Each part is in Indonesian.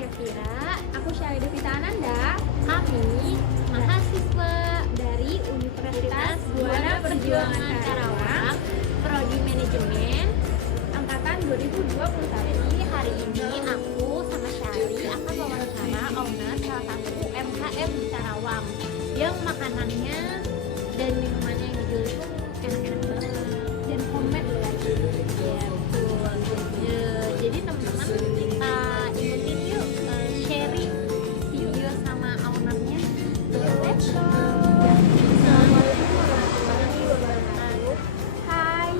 Syafira. Aku Syahida Devita Ananda. Kami mahasiswa Dari Universitas Buana Perjuangan Karawang, Prodi Manajemen. Angkatan 2021. Jadi hari ini aku sama Syari akan wawancara owner salah satu UMKM di Karawang yang makanannya dan minumannya yang dijual itu enak-enak banget Dan homemade loh ya. ya, betul. Jadi teman-teman kita ikutin yuk sharing video sama ownernya. Let's go. Assalamualaikum warahmatullahi wabarakatuh. Hai,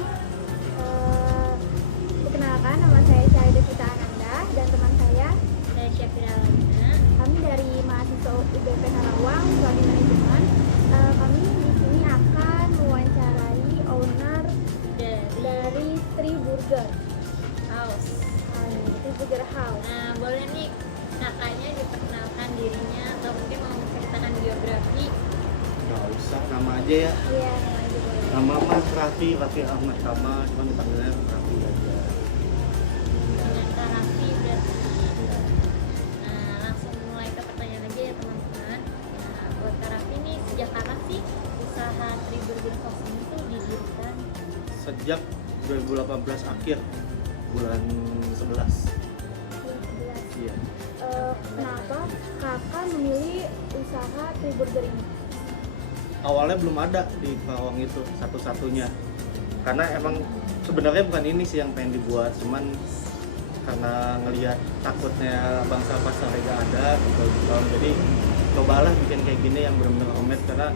perkenalkan nama saya Syahida Devita Ananda dan teman saya. Saya Syafira Lina. Kami dari mahasiswa UBP Karawang, Prodi Manajemen. Kami di sini akan mewawancarai owner dari Tri Burger House. Tri Burger House. Nah, boleh nih kakaknya diperkenalkan dirinya atau mungkin mau menceritakan biografi. Nggak usah, nama aja ya. Iya, namanya boleh. Nama Mas Raffi Ahmad Kamal, cuma dipanggilnya Raffi aja. Dengan Kak Raffi berarti. Nah, langsung mulai ke pertanyaan aja ya teman-teman. Nah, buat Kak Raffi nih, sejak kapan sih usaha Tri Burger House ini tuh didirikan? Sejak 2018 akhir, bulan 11. Iya. Kenapa kakak memilih usaha Tri Burger ini? Awalnya belum ada di Karawang itu satu-satunya. Karena emang sebenarnya bukan ini sih yang pengen dibuat, cuman karena ngelihat takutnya bangsa pasar gak ada gitu. Jadi cobalah bikin kayak gini yang benar-benar homemade karena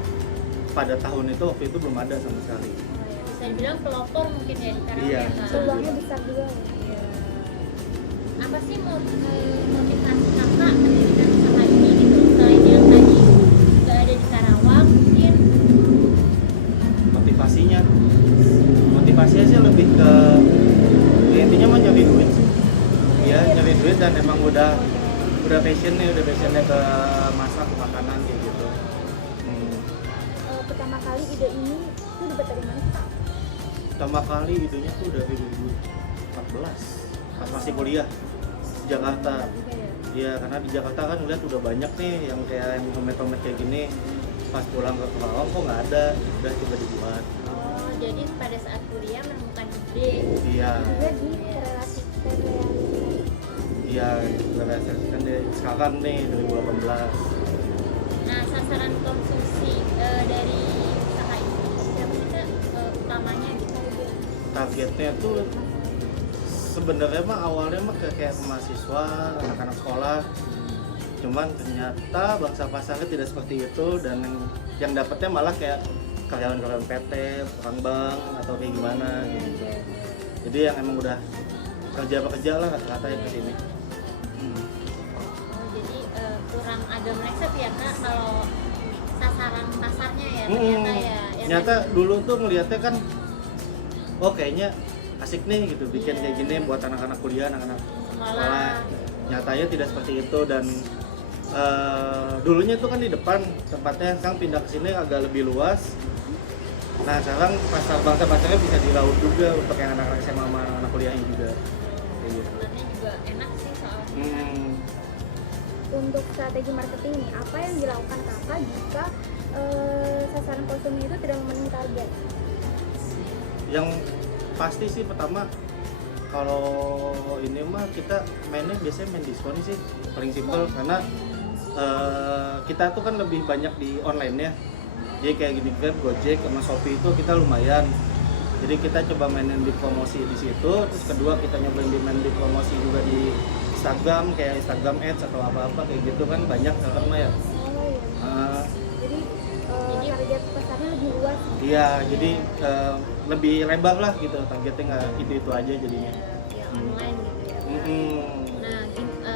pada tahun itu waktu itu belum ada sama sekali. Bisa dibilang pelopor mungkin ya di Karawang. Iya. ya, Kak? Peluangnya besar juga. Iya. Apa sih motivasi kakak mendirikan usaha ini gitu selain yang tadi nggak ada di Karawang mungkin? Motivasinya sih lebih ke ya intinya mah nyari duit sih. Ya nyari duit dan emang udah passionnya ke masak makanan kayak gitu. Pertama kali ide ini tuh dapat dari mana Kak? Pertama kali idenya tuh dari 2014 pas masih kuliah di Jakarta. Juga ya. Iya, karena di Jakarta kan ngeliat udah banyak nih yang kayak yang homemade kayak gini. Pas pulang ke Karawang kok nggak ada, udah coba dibuat. Oh, jadi pada saat kuliah menemukan ide. Iya, Juga di realisasikan. iya, realisasikan deh sekarang nih 2018. Nah, sasaran konsumsi dari usaha ini siapa sih Kak utamanya gitu? Targetnya tuh sebenarnya mah awalnya mah kayak mahasiswa, anak-anak sekolah. Cuman ternyata bangsa pasarnya tidak seperti itu dan yang dapetnya malah kayak karyawan-karyawan PT, orang bank atau kayak gimana gitu. Jadi yang emang udah kerja lah rata-rata yang kesini. Oh, jadi kurang agak meleset ya Kak kalau sasaran pasarnya ya ternyata ya. Ternyata dulu tuh ngeliatnya kan, oh kayaknya asik nih gitu bikin kayak gini buat anak-anak kuliah, anak-anak sekolah. Nyatanya tidak seperti itu dan dulunya tuh kan di depan tempatnya, sekarang pindah ke sini agak lebih luas. Nah sekarang pasarnya bisa dilaut juga untuk yang anak-anak SMA sama anak-anak kuliah juga. Kayak gitu. Sebenarnya juga enak sih soalnya. Untuk strategi marketing nih, apa yang dilakukan kakak jika sasaran konsumen itu tidak memenuhi target? Yang pasti sih pertama kalau ini mah kita mainnya biasanya main diskon sih paling simpel karena kita tuh kan lebih banyak di online ya. Jadi kayak gini Grab, Gojek sama Shopee itu kita lumayan. Jadi kita coba mainin di promosi di situ. Terus kedua kita nyobain main di promosi juga di Instagram kayak Instagram Ads atau apa-apa kayak gitu kan banyak sekarang mah ya. Oh iya. Jadi target pasarnya lebih luas. Iya, jadi lebih lebar lah gitu targetnya nggak itu aja jadinya. Ya online gitu ya. Nah,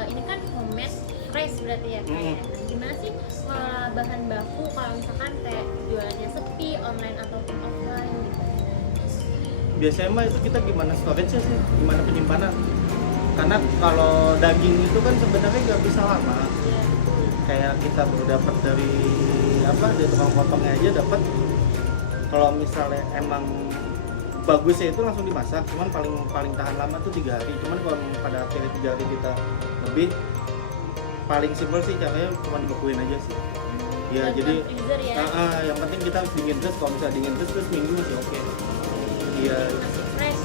ini kan homemade fresh berarti ya kayak. Gimana sih bahan baku kalau misalkan kayak jualannya sepi online ataupun offline gitu? Biasanya mah itu kita gimana storage sih, gimana penyimpanan. Karena kalau daging itu kan sebenarnya nggak bisa lama. Iya. Kayak kita baru dapat dari dari tukang potongnya aja dapat. Kalau misalnya emang bagusnya itu langsung dimasak, cuman paling tahan lama tuh 3 hari. Cuman kalau pada akhirnya 3 hari kita lebih paling simpel sih caranya cuma dibekuin aja sih. Ya Dan jadi freezer ya. yang penting kita dingin terus, kalau misalnya dingin terus minggu sih oke. Iya. Masih fresh.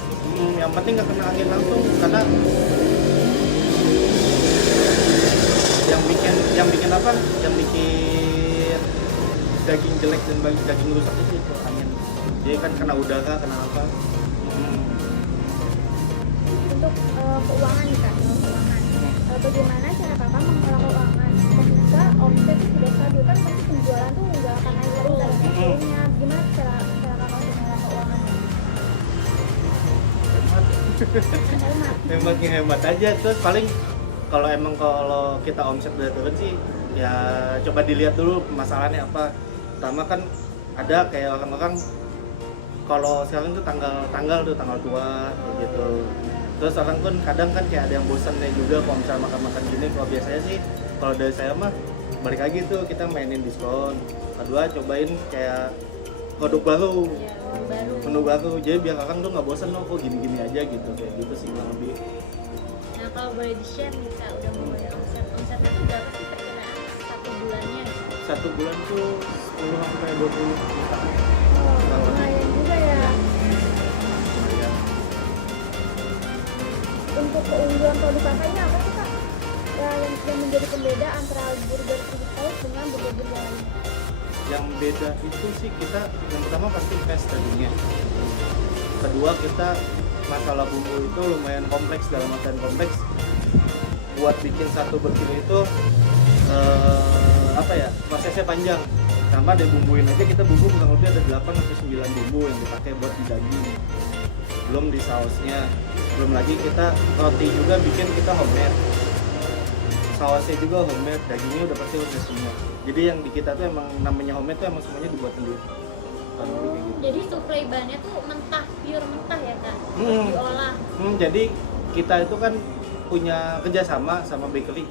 Yang penting nggak kena angin langsung, karena yang bikin apa? Yang bikin daging jelek dan daging rusak itu angin. Jadi kan kena udara, kena apa? Untuk keuangan nih kak, keuangan. Bagaimana cara kakak mengelola keuangan ketika omset itu sudah stabil? Kan pasti penjualan tuh nggak akan naik terus dari sebelumnya. Gimana cara kakak mengelola keuangan? Hemat aja. Terus paling kalau kita omset udah turun sih ya coba dilihat dulu masalahnya apa. Pertama kan ada kayak orang-orang kalau sekarang tuh tanggal tua kayak gitu. Terus orang pun kadang kan kayak ada yang bosan juga kalau misalnya makan gini. Kalau biasanya sih kalau dari saya mah balik lagi tuh kita mainin diskon. Kedua cobain kayak produk baru, menu baru, jadi biar orang tuh nggak bosan kok gini-gini aja gitu, kayak gitu sih kurang lebih. Nah kalau boleh di share nih kak, udah mulai omsetnya tuh berapa sih perkiraan satu bulannya? Satu bulan tuh 10 sampai 20 juta. Lumayan juga ya. Ya. Untuk keunggulan produk kakaknya apa sih kak? Ya, yang menjadi pembeda antara burger City House dengan burger lain? Yang beda itu sih kita yang pertama pasti fresh dagingnya. Kedua kita masalah bumbu itu lumayan kompleks, dalam artian kompleks. Buat bikin satu burger itu prosesnya panjang. Sama dibumbuin aja kita bumbu kurang lebih ada 8 sampai 9 bumbu yang dipakai buat di daging. Belum di sausnya. Belum lagi kita roti juga bikin kita homemade. Sausnya juga homemade, dagingnya udah pasti udah semua. Jadi yang di kita tuh emang namanya homemade tuh emang semuanya dibuat sendiri. Gitu. Jadi suplai bahannya tuh mentah, pure mentah ya kak? Terus diolah. Jadi kita itu kan punya kerjasama sama bakery.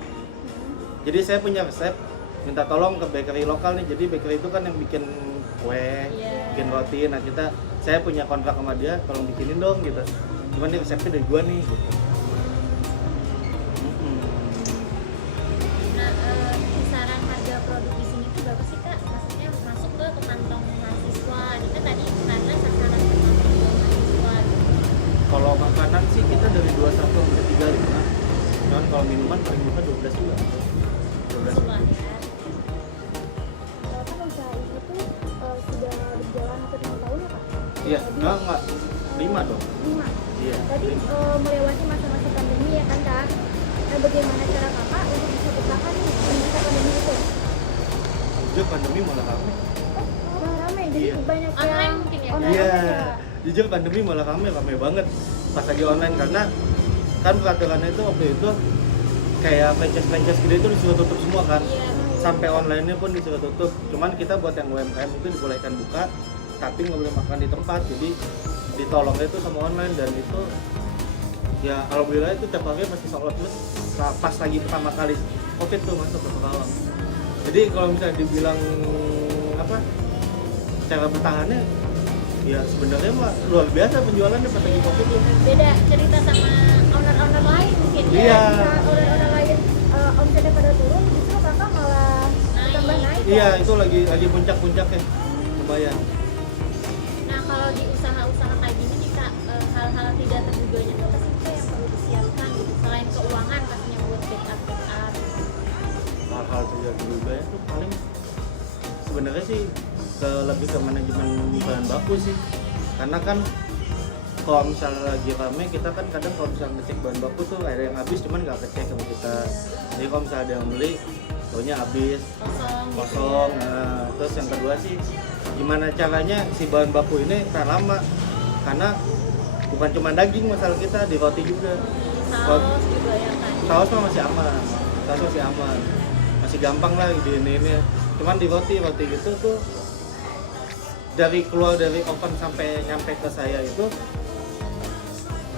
Jadi saya punya resep, minta tolong ke bakery lokal nih. Jadi bakery itu kan yang bikin kue, bikin roti. Nah saya punya kontrak sama dia, tolong bikinin dong gitu. Cuman ini resepnya dari gua nih gitu. Kisaran harga produk di sini tuh berapa sih kak? Maksudnya masuk ke kantong mahasiswa. Ini kan tadi karena sasaran mahasiswa. Kalau makanan sih kita dari 21 sampai 35. Cuman kalau minuman paling murah 12 juga. 12. Masuk lah ya. Kan usaha ini tuh sudah berjalan hampir 6 tahun ya kak? Iya, enggak. 5 dong. 5. Iya. Tadi melewati masa-masa pandemi ya kan kak? Bagaimana cara kakak untuk bisa bertahan nih di masa pandemi itu? Jujur pandemi malah rame. Malah rame, jadi Iya. banyak Online yang mungkin ya, online Iya. ya. Jujur pandemi malah rame banget pas lagi online, karena kan peraturannya itu waktu itu kayak franchise gitu itu disuruh tutup semua kan. Iya. Sampai online-nya pun disuruh tutup. Cuman kita buat yang UMKM itu dibolehkan buka, tapi nggak boleh makan di tempat. Jadi ditolongnya itu sama online, dan itu ya alhamdulillah itu tiap hari pasti sold out terus pas lagi pertama kali COVID tuh masuk ke Karawang. Jadi kalau misalnya dibilang apa cara bertahannya, ya sebenarnya mah luar biasa penjualannya pas lagi COVID tuh. Beda cerita sama owner-owner lain mungkin ya. Iya. Saat orang-orang lain omsetnya pada turun, justru kakak malah tambah naik ya? Iya, itu lagi puncak-puncaknya. Lumayan. Nah kalau di usaha-usaha kayak gini nih kak, hal-hal tidak terduganya tuh apa sih kak yang perlu disiapkan gitu? Selain keuangan pastinya buat backup. Hal-hal tidak juga itu paling sebenarnya sih lebih ke manajemen bahan baku sih, karena kan kalau misalnya lagi rame kita kan kadang kalau misalnya ngecek bahan baku tuh ada yang habis cuman nggak kecek sama kita. Jadi kalau misalnya ada yang beli taunya habis kosong. Nah, terus yang kedua sih gimana caranya si bahan baku ini tahan lama, karena bukan cuma daging masalah kita, di roti juga. Saus juga ya kan? Saus mah masih aman, masih gampang lah ini. Cuman di roti gitu tuh dari keluar dari oven sampai nyampe ke saya itu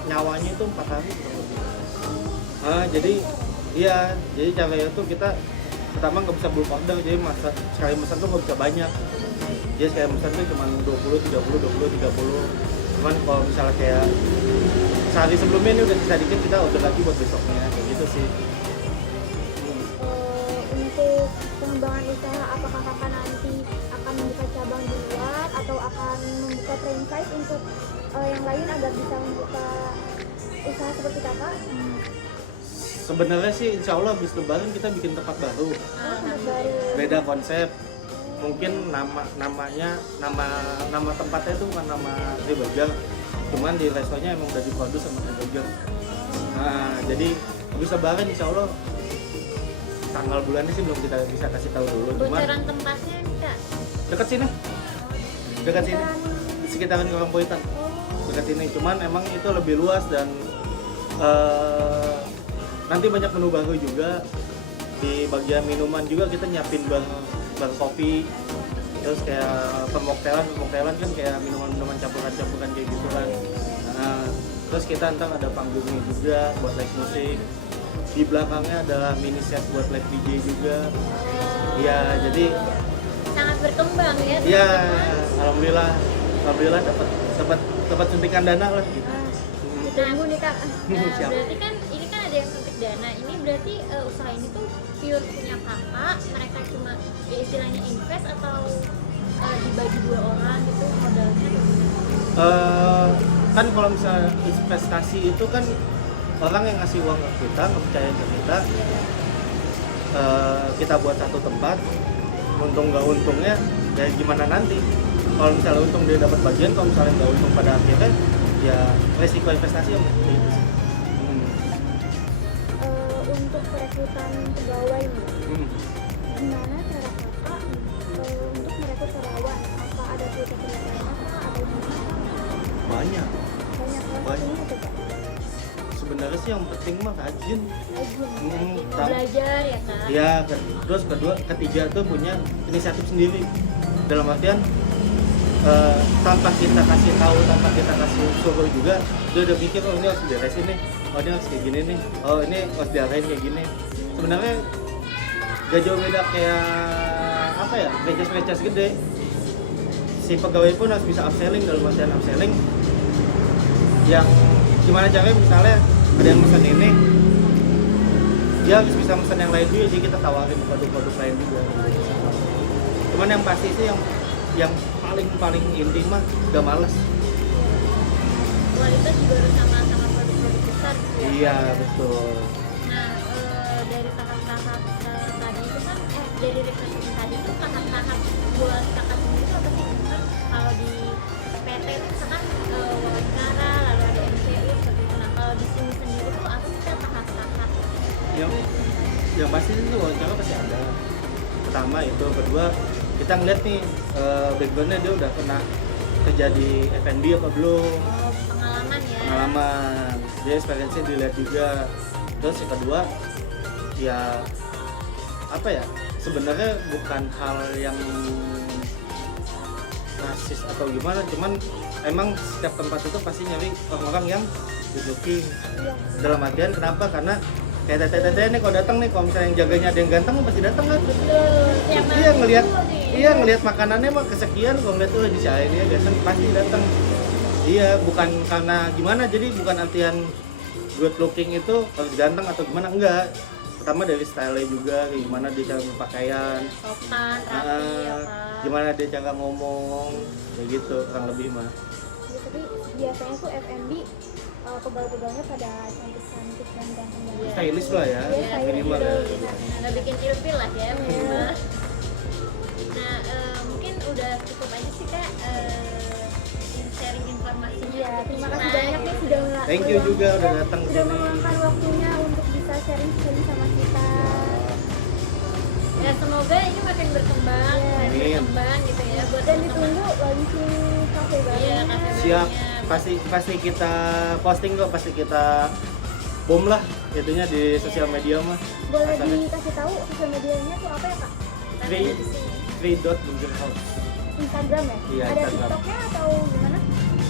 nyawanya itu 4 hari kurang lebih. Jadi caranya tuh kita pertama nggak bisa bulk order, jadi sekali pesan tuh nggak bisa banyak. Jadi sekali pesan tuh cuma 20, 30. Cuman kalau misalnya kayak sehari sebelumnya ini udah sisa dikit, kita order lagi buat besoknya, kayak gitu sih. usaha, apakah kakak nanti akan membuka cabang di luar atau akan membuka franchise untuk yang lain agar bisa membuka usaha seperti kakak? Sebenarnya sih insya Allah habis lebaran kita bikin tempat baru, Tempat baru. beda konsep. Mungkin nama tempatnya itu bukan nama Three Burger, cuman di restonya emang udah diproduksi sama Three Burger. Nah, jadi habis lebaran insya Allah, tanggal bulannya sih belum kita bisa kasih tahu dulu. Cuman Bocoran tempatnya Kak. dekat sini, di sekitaran Kurang Poitan, dekat sini. Cuman emang itu lebih luas dan nanti banyak menu baru juga. Di bagian minuman juga kita nyiapin bar kopi, terus kayak pemoktelan kan kayak minuman campuran kayak gitu kan. Nah, terus kita ntar ada panggungnya juga buat live musik. Di belakangnya ada mini set buat live DJ juga. Iya, jadi Sangat berkembang ya. iya, alhamdulillah dapat suntikan dana lah gitu. Ditunggu nih kak. Nah, Siap. berarti kan ini kan ada yang suntik dana. Ini berarti usaha ini tuh pure punya kakak. Mereka cuma ya istilahnya invest atau dibagi 2 orang gitu modalnya. Kan kalau misalnya investasi itu kan orang yang ngasih uang ke kita, percaya ke kita, kita buat satu tempat, untung nggak untungnya ya gimana nanti. Kalau misalnya untung dia dapat bagian, kalau misalnya nggak untung pada akhirnya ya resiko investasi yang seperti itu sih. Untuk perekrutan pegawai nih, gimana cara kakak untuk merekrut karyawan? Apa ada kriteria kah atau gimana? Banyak Banyak ini apa kak? sebenarnya sih, yang penting mah rajin. Belajar ya Kak. Ya, terus ketiga tuh punya inisiatif sendiri. Dalam artian tanpa kita kasih tahu, tanpa kita kasih suruh juga, dia udah pikir oh ini harus diberesin nih, oh ini harus kayak gini nih, oh ini harus diarahin kayak gini. Sebenarnya gak jauh beda kayak apa ya, franchise gede. Si pegawai pun harus bisa upselling, dalam artian upselling yang gimana caranya, misalnya ada yang pesan ini, dia harus bisa pesan yang lain juga, jadi kita tawarin produk-produk lain juga. Cuman yang pasti sih yang paling inti mah gak males. Kualitas juga harus sama produk-produk besar gitu ya. Iya betul. Nah, dari tahap-tahap tadi itu kan dari rekrutmen tadi itu tahap-tahap buat kakak sendiri itu apa sih? Kan kalau di PT itu misalkan wawancara, lalu ada MCU seperti itu. Nah, kalau di sini sendiri tuh apa sih Kak, tahap-tahap? Yang pasti itu wawancara pasti ada. Pertama itu, kedua kita ngeliat nih backgroundnya dia udah pernah kerja di F&B apa belum. Pengalaman, dia experience-nya dilihat juga. Terus yang kedua ya apa ya, sebenarnya bukan hal yang rasis atau gimana, cuman emang setiap tempat itu pasti nyari orang-orang yang good looking. Dalam artian kenapa? Karena kayak teteh-teteh nih kalau datang nih, kalau misalnya yang jaganya ada yang ganteng pasti datang kan. Iya ngelihat makanannya mah kesekian, kalau ngeliat tuh di si ini ganteng pasti datang. Iya, bukan karena gimana, jadi bukan artian good looking itu harus ganteng atau gimana, enggak. Pertama dari style juga, gimana dia cara berpakaian, sopan, rapi, gimana dia cara ngomong, kayak gitu kurang lebih mah. Ya, tapi biasanya tuh F&B pegawai-pegawainya pada cantik-cantik dan ganteng-ganteng. Stylish lah ya, Iya, minimal ya. nggak bikin ilfil lah ya minimal. Nah, mungkin udah cukup aja sih Kak sharing informasinya. Iya, terima kasih Nah, banyak nih sudah Thank you juga udah datang ke sudah sini. meluangkan waktunya untuk bisa sharing sama kita. Ya semoga ini makin berkembang, Iya. makin berkembang gitu ya buat Dan teman-teman. ditunggu launching cafe baru. Iya, cafe Siap, barunya. pasti kita posting kok, pasti kita bom lah itunya di sosial media mah. Boleh Asalnya dikasih tahu sosial medianya tuh apa ya kak? Free.Burger House. Instagram ya? Iya, Ada Instagram. TikToknya atau gimana?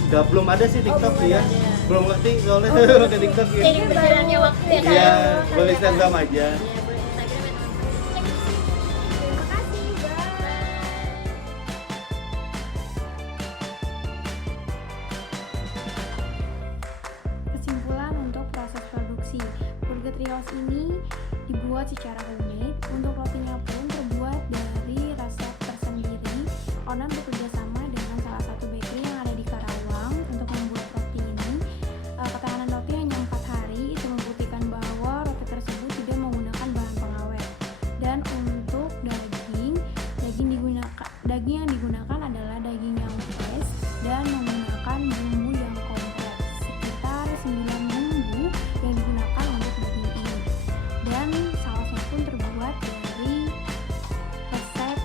Belum ada sih TikTok belum ya. ada. Belum ngerti soalnya Oh, pakai TikTok ya. Jadi berjalannya waktu ya Kak. Iya, Kalau boleh kalian- Instagram aja. Iya, boleh Instagram ya teman-teman. Terima kasih, bye. Kesimpulan untuk proses produksi, Burger Trios ini dibuat secara homemade. Untuk rotinya pun terbuat dari Owner bekerja sama dengan salah satu bakery yang ada di Karawang untuk membuat roti ini. Ketahanan roti hanya 4 hari, itu membuktikan bahwa roti tersebut tidak menggunakan bahan pengawet. Dan untuk daging yang digunakan adalah daging yang fresh dan menggunakan bumbu yang kompleks. Sekitar 9 bumbu yang digunakan untuk daging ini. Dan sausnya pun terbuat dari resep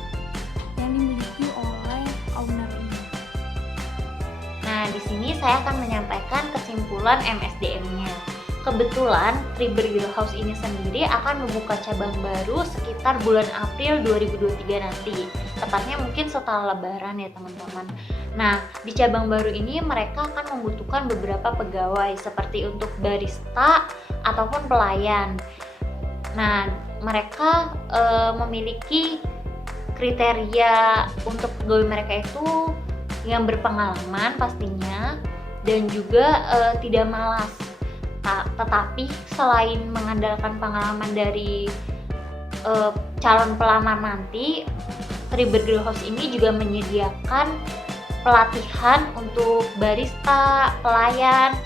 yang dimiliki oleh owner ini. Nah, di sini saya akan menyampaikan kesimpulan MSDM-nya. Kebetulan Three Burger House ini sendiri akan membuka cabang baru sekitar bulan April 2023 nanti. Tepatnya mungkin setelah Lebaran ya teman-teman. Nah, di cabang baru ini mereka akan membutuhkan beberapa pegawai seperti untuk barista ataupun pelayan. Nah, mereka memiliki kriteria untuk pegawai mereka itu yang berpengalaman pastinya dan juga tidak malas. Tetapi selain mengandalkan pengalaman dari calon pelamar nanti, Three Burger House ini juga menyediakan pelatihan untuk barista, pelayan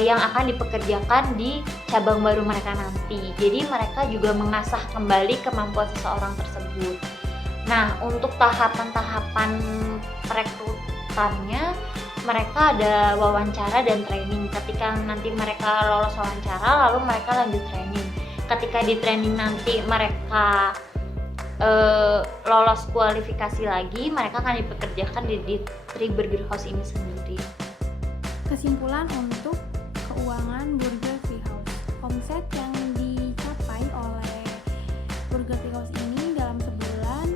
yang akan dipekerjakan di cabang baru mereka nanti. Jadi mereka juga mengasah kembali kemampuan seseorang tersebut. Nah, untuk tahapan-tahapan perekrutannya, mereka ada wawancara dan training. Ketika nanti mereka lolos wawancara, lalu mereka lanjut training. Ketika di training nanti mereka lolos kualifikasi lagi, mereka akan dipekerjakan di Three Burger House ini sendiri. Kesimpulan untuk keuangan Burger Free House. Omset yang dicapai oleh Burger Free House ini dalam sebulan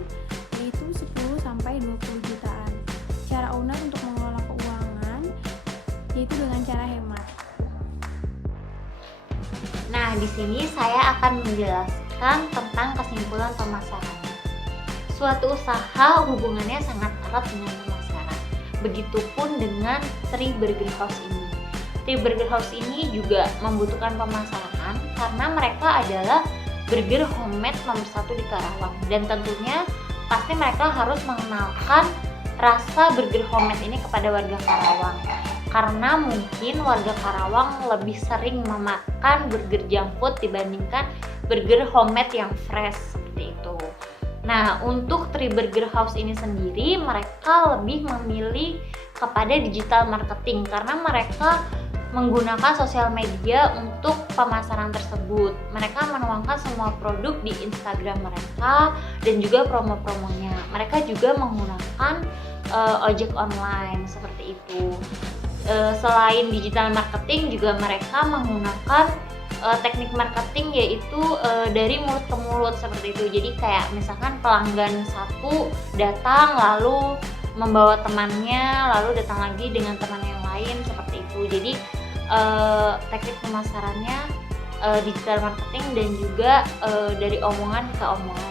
yaitu 10-20 jutaan. Cara owner untuk mengelola keuangan yaitu dengan cara hemat. Nah, di sini saya akan menjelaskan tentang kesimpulan pemasaran. Suatu usaha hubungannya sangat erat dengan pemasaran. Begitupun dengan Three Burger House ini. Three Burger House ini juga membutuhkan pemasaran karena mereka adalah burger homemade nomor 1 di Karawang. Dan tentunya pasti mereka harus mengenalkan rasa burger homemade ini kepada warga Karawang. Karena mungkin warga Karawang lebih sering memakan burger junk food dibandingkan burger homemade yang fresh seperti itu. Nah, untuk Three Burger House ini sendiri mereka lebih memilih kepada digital marketing karena mereka menggunakan sosial media untuk pemasaran tersebut. Mereka menuangkan semua produk di Instagram mereka dan juga promo-promonya. Mereka juga menggunakan ojek online seperti itu. Selain digital marketing juga mereka menggunakan teknik marketing yaitu dari mulut ke mulut seperti itu. Jadi kayak misalkan pelanggan satu datang lalu membawa temannya, lalu datang lagi dengan teman yang lain seperti itu. Jadi teknik pemasarannya digital marketing dan juga dari omongan ke omongan